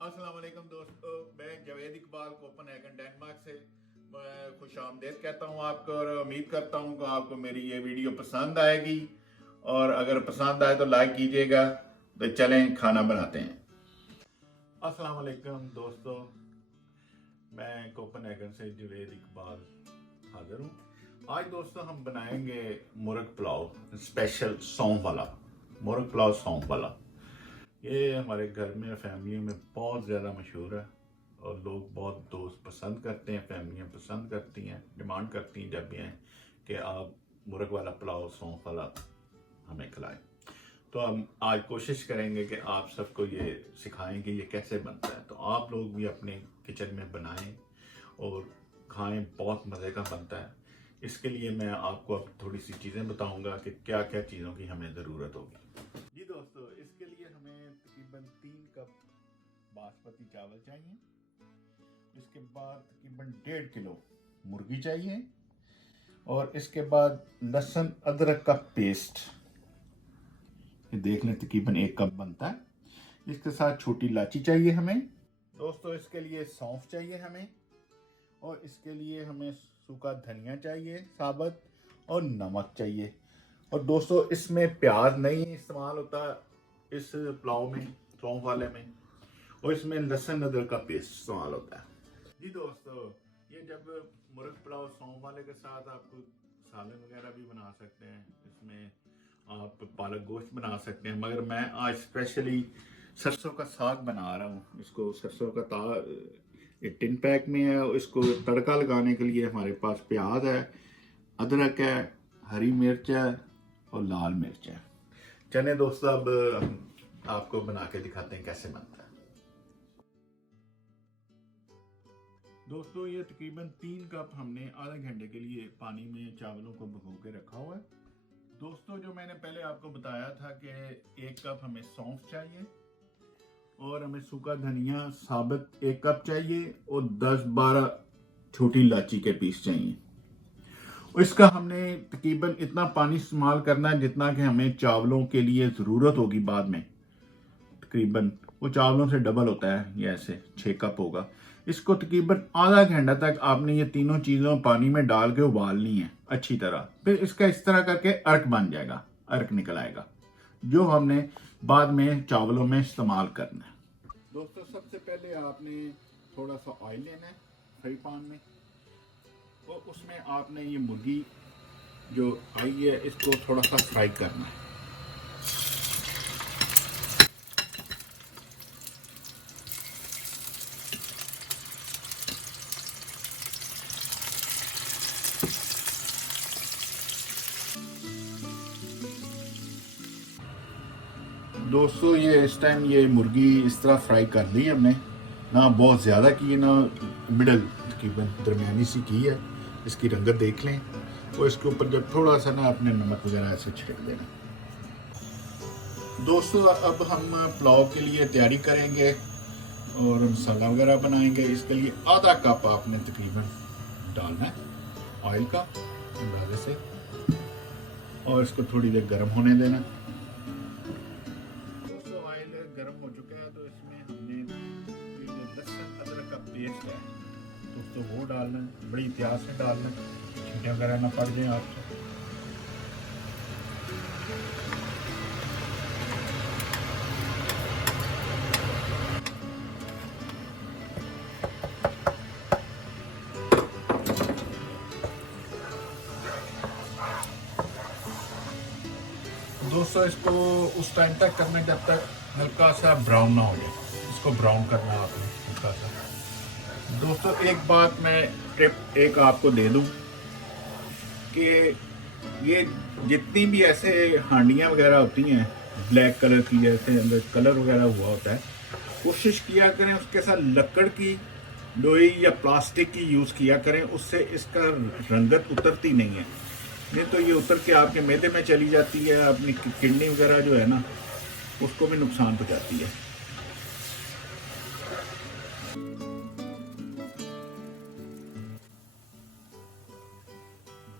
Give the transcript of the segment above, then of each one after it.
अस्सलाम वालेकुम दोस्तों, मैं जावेद इकबाल कोपनहेगन डेनमार्क से मैं खुश आमदेद कहता हूँ आपको और उम्मीद करता हूँ कि आपको मेरी ये वीडियो पसंद आएगी। और अगर पसंद आए तो लाइक कीजिएगा। तो चलें खाना बनाते हैं। अस्सलाम वालेकुम दोस्तों, मैं कोपनहेगन से जावेद इकबाल हाजिर हूँ। आज दोस्तों हम बनाएंगे मुर्ग पुलाव, स्पेशल सौंफ वाला मुर्ग पुलाव सौंफ वाला। ये हमारे घर में फैमिलियों में बहुत ज़्यादा मशहूर है और लोग बहुत दोस्त पसंद करते हैं, फैमिलियाँ पसंद करती हैं, डिमांड करती हैं जब भी हैं कि आप मुर्ग वाला पुलाव सौंफ वाला हमें खिलाएं। तो हम आज कोशिश करेंगे कि आप सबको ये सिखाएं कि ये कैसे बनता है, तो आप लोग भी अपने किचन में बनाएं और खाएं। बहुत मज़े का बनता है। इसके लिए मैं आपको अब थोड़ी सी चीज़ें बताऊंगा कि क्या क्या चीज़ों की हमें ज़रूरत होगी। जी दोस्तों, इसके लिए हमें तकरीबन 3 कप बासमती चावल चाहिए। इसके बाद तकरीबन 1.5 किलो मुर्गी चाहिए और इसके बाद लहसुन अदरक का पेस्ट, ये देख लें तकरीबन 1 कप बनता है। इसके साथ छोटी इलायची चाहिए हमें दोस्तों। इसके लिए सौंफ चाहिए हमें और इसके लिए हमें सूखा धनिया चाहिए साबुत और नमक चाहिए। और दोस्तों इसमें प्याज नहीं इस्तेमाल होता इस पुलाव में, सौंफ वाले में, और इसमें लहसुन अदरक का पेस्ट इस्तेमाल होता है। जी दोस्तों, ये जब मुर्ग पुलाव सौंफ वाले के साथ आप सालन वगैरह भी बना सकते हैं, इसमें आप पालक गोश्त बना सकते हैं, मगर मैं आज स्पेशली सरसों का साग बना रहा हूँ। इसको सरसों का ये टिन पैक में है। इसको तड़का लगाने के लिए हमारे पास प्याज है, अदरक है, हरी मिर्च है और लाल मिर्च है। चले दोस्तों, अब हम आपको बना के दिखाते हैं कैसे बनता है। दोस्तों ये तकरीबन 3 कप हमने आधे घंटे के लिए पानी में चावलों को भिगो के रखा हुआ है। दोस्तों जो मैंने पहले आपको बताया था कि 1 कप हमें सौंफ चाहिए और हमें सूखा धनिया साबुत 1 कप चाहिए और 10-12 छोटी इलायची के पीस चाहिए। इसका हमने तकरीबन इतना पानी इस्तेमाल करना है जितना कि हमें चावलों के लिए ज़रूरत होगी बाद में। तकरीबन वो चावलों से डबल होता है, ये ऐसे 6 कप होगा। इसको तकरीबन आधा घंटा तक आपने ये तीनों चीज़ों पानी में डाल के उबालनी है अच्छी तरह। फिर इसका इस तरह करके अर्क बन जाएगा, अर्क निकल आएगा, जो हमने बाद में चावलों में इस्तेमाल करना है। दोस्तों सबसे पहले आपने थोड़ा सा ऑयल लेना है फ्राई पैन में और उसमें आपने ये मुर्गी जो आई है इसको थोड़ा सा फ्राई करना है। दोस्तों ये इस टाइम ये मुर्गी इस तरह फ्राई कर ली हमने, ना बहुत ज़्यादा की ना मिडल, तकरीबन दरमियानी सी की है। इसकी रंगत देख लें और इसके ऊपर जब थोड़ा सा ना अपने नमक वगैरह ऐसे छिड़क देना। दोस्तों अब हम पुलाव के लिए तैयारी करेंगे और मसाला वगैरह बनाएंगे। इसके लिए आधा कप आपने तकरीबन डालना है ऑयल का अंदाजे से और इसको थोड़ी देर गर्म होने देना। दोस्तों ऑयल गर्म हो चुका है तो इसमें हमने ये जो लहसुन अदरक का पेस्ट है दोस्तों वो डालना है, बड़ी प्याज से डालना है, छींटे वगैरह ना पड़ जाए आपसे। दोस्तों इसको उस टाइम तक करना जब तक हल्का सा ब्राउन ना हो जाए। इसको ब्राउन करना है आपने हल्का सा। दोस्तों एक बात मैं टिप एक आपको दे दूं कि ये जितनी भी ऐसे हांडियां वगैरह होती हैं ब्लैक कलर की, जैसे अंदर कलर वगैरह हुआ होता है, कोशिश किया करें उसके साथ लकड़ की, लोहे या प्लास्टिक की यूज़ किया करें। उससे इसका रंगत उतरती नहीं है, नहीं तो ये उतर के आपके मैदे में चली जाती है, अपनी किडनी वगैरह जो है ना उसको भी नुकसान पहुंचाती है।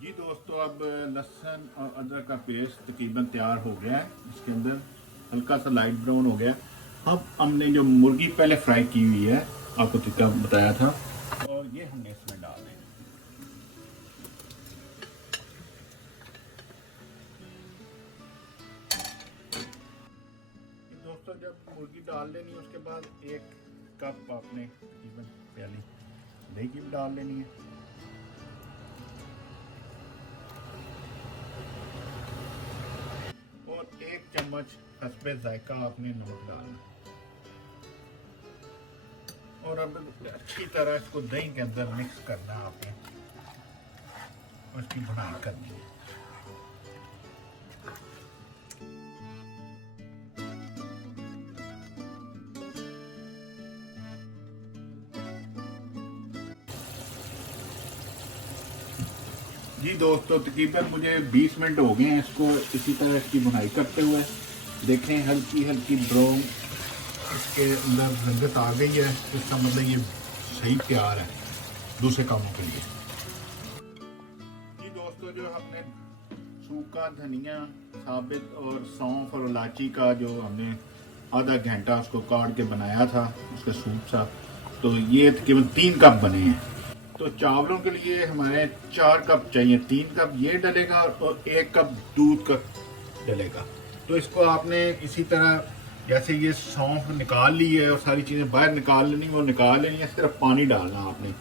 जी दोस्तों अब लहसुन और अदरक का पेस्ट तकरीबन तैयार हो गया है। इसके अंदर हल्का सा लाइट ब्राउन हो गया अब हमने जो मुर्गी पहले फ्राई की हुई है, आपको तरीका बताया था, और ये हमने इसमें डाल देना। दोस्तों जब मुर्गी डाल लेनी है उसके बाद 1 कप आपने तकरीबन प्याली दही की भी डाल लेनी है। और 1 चम्मच हस्बे जायका आपने नमक डालना। और अब अच्छी तरह इसको दही के अंदर मिक्स करना है आपने, और इसकी भुनाई करनी है। जी दोस्तों तकरीबन मुझे 20 मिनट हो गए हैं इसको इसी तरह इसकी भुनाई करते हुए। देखें हल्की हल्की ब्राउन इसके अंदर रंगत आ गई है, इसका मतलब ये सही तैयार है दूसरे कामों के लिए। जी दोस्तों जो हमने सूखा धनिया साबित और सौंफ और इलायची का जो हमने आधा घंटा उसको काट के बनाया था उसका सूप सा, तो ये तकरीबन 3 कप बने हैं। तो चावलों के लिए हमारे 4 कप चाहिए, 3 कप ये डलेगा और 1 कप दूध का डलेगा। तो इसको आपने इसी तरह जैसे ये सौंफ निकाल ली है और सारी चीज़ें बाहर निकाल लेनी, वो निकाल लेनी है, इस तरह पानी डालना आपने।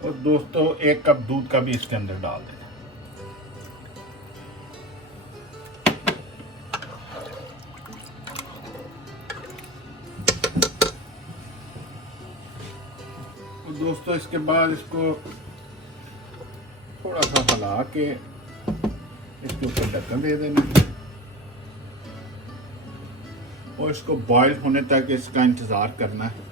और दोस्तों 1 कप दूध का भी इसके अंदर डाल दें। दोस्तों इसके बाद इसको थोड़ा सा हिला के इसके ऊपर ढक्कन दे देना और इसको बॉईल होने तक इसका इंतज़ार करना है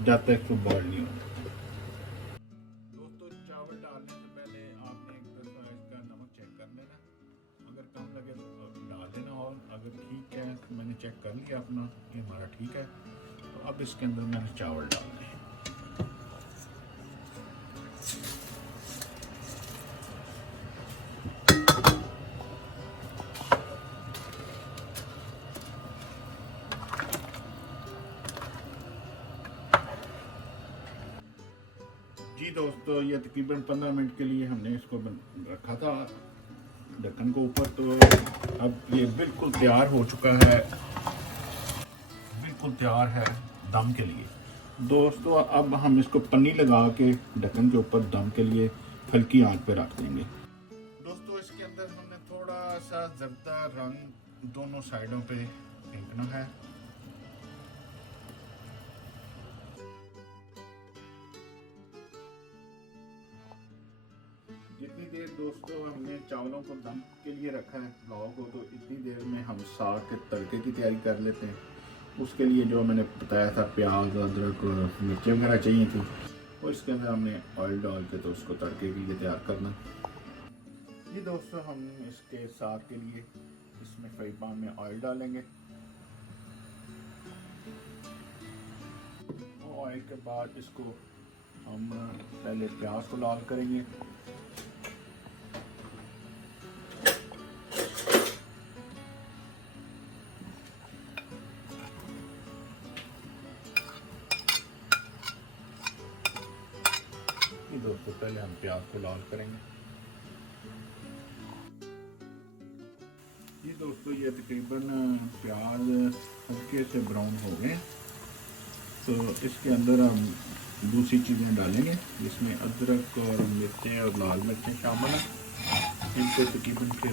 जब तक इसको बॉईल नहीं हो। दोस्तों चावल डालने से पहले आपने एक दफ़ा इसका नमक चेक कर लेना, अगर कम लगे तो डाल देना, और अगर ठीक है तो मैंने चेक कर लिया अपना, ये हमारा ठीक है। तो अब इसके अंदर मैंने चावल डाल दिए। जी दोस्तों ये तकरीबन 15 मिनट के लिए हमने इसको रखा था ढक्कन को ऊपर। तो अब ये बिल्कुल तैयार हो चुका है, बिल्कुल तैयार है दम के लिए। दोस्तों अब हम इसको पन्नी लगा के ढक्कन के ऊपर दम के लिए हल्की आंच पे रख देंगे। दोस्तों इसके अंदर हमने थोड़ा सा जर्दा रंग दोनों साइडों पे फेंकना है। जितनी देर दोस्तों हमने चावलों को दम के लिए रखा है पुलाव को, तो इतनी देर में हम साग के तड़के की तैयारी कर लेते हैं। उसके लिए जो मैंने बताया था प्याज अदरक और मिर्चें वगैरह चाहिए थी, और इसके अंदर हमने ऑयल डाल के तो उसको तड़के के लिए तैयार करना। ये दोस्तों हम इसके साग के लिए इसमें फ्राई पैन में ऑयल डालेंगे, और ऑयल के बाद इसको हम पहले प्याज को लाल करेंगे। दोस्तों पहले हम प्याज को लाल करेंगे। ये दोस्तों ये तकरीबन प्याज हल्के से ब्राउन हो गए, तो इसके अंदर हम दूसरी चीज़ें डालेंगे जिसमें अदरक और मिर्चें और लाल मिर्चें शामिल हैं। इनको तकरीबन फिर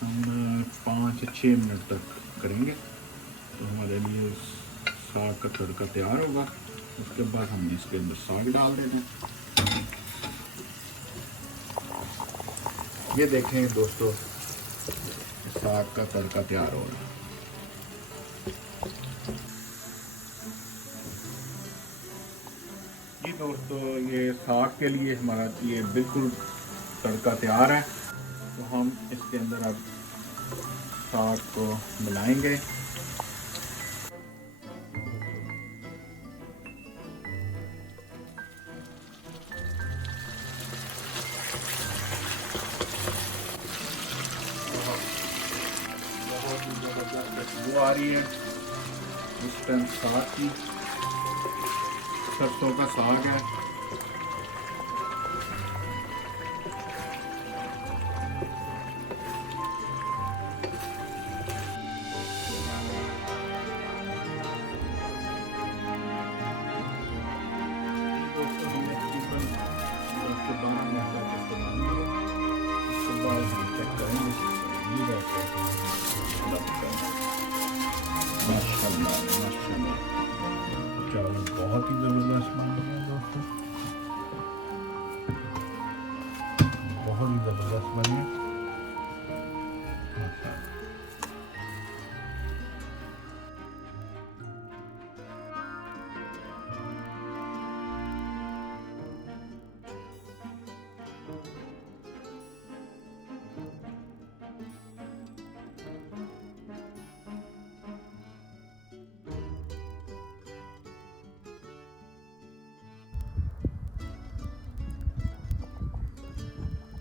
हम 5 से 6 मिनट तक करेंगे, तो हमारे लिए साग का तड़का तैयार होगा। उसके बाद हमने इसके अंदर साग डाल देना। ये देखें दोस्तों साग का तड़का तैयार हो रहा है। जी दोस्तों ये साग के लिए हमारा ये बिल्कुल तड़का तैयार है, तो हम इसके अंदर अब साग को मिलाएंगे। आ रही है इस टाइम साग की, सरसों का साग है। माशाल्लाह माशाल्लाह, चावल बहुत ही ज़बरदस्त बन रहे हैं दोस्तों, बहुत ही ज़बरदस्त बने।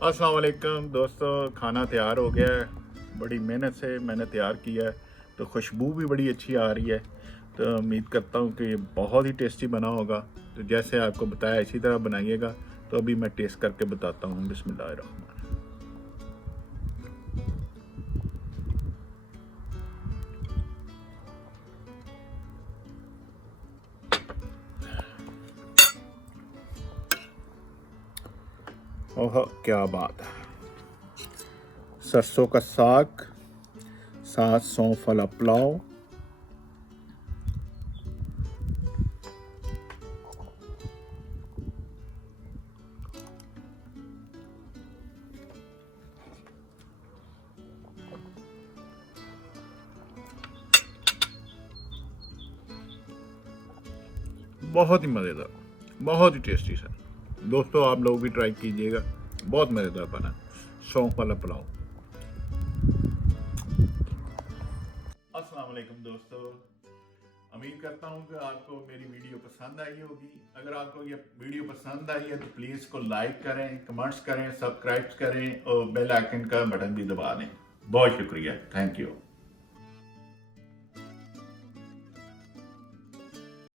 अस्सलाम वालेकुम दोस्तों, खाना तैयार हो गया है। बड़ी मेहनत से मैंने तैयार किया है, तो खुशबू भी बड़ी अच्छी आ रही है। तो उम्मीद करता हूँ कि बहुत ही टेस्टी बना होगा। तो जैसे आपको बताया इसी तरह बनाइएगा। तो अभी मैं टेस्ट करके बताता हूँ। बिस्मिल्लाहिर्रहमानिर्रहीम। ओह क्या बात है, सरसों का साग, साथ सौंफ वाला पुलाव, बहुत ही मज़ेदार, बहुत ही टेस्टी सर। दोस्तों आप लोग भी ट्राई कीजिएगा, बहुत मज़ेदार बना सौंफ वाला पुलाव। अस्सलाम वालेकुम दोस्तों, उम्मीद करता हूँ कि आपको मेरी वीडियो पसंद आई होगी। अगर आपको ये वीडियो पसंद आई है तो प्लीज़ इसको लाइक करें, कमेंट्स करें, सब्सक्राइब करें और बेल आइकन का बटन भी दबा दें। बहुत शुक्रिया, थैंक यू।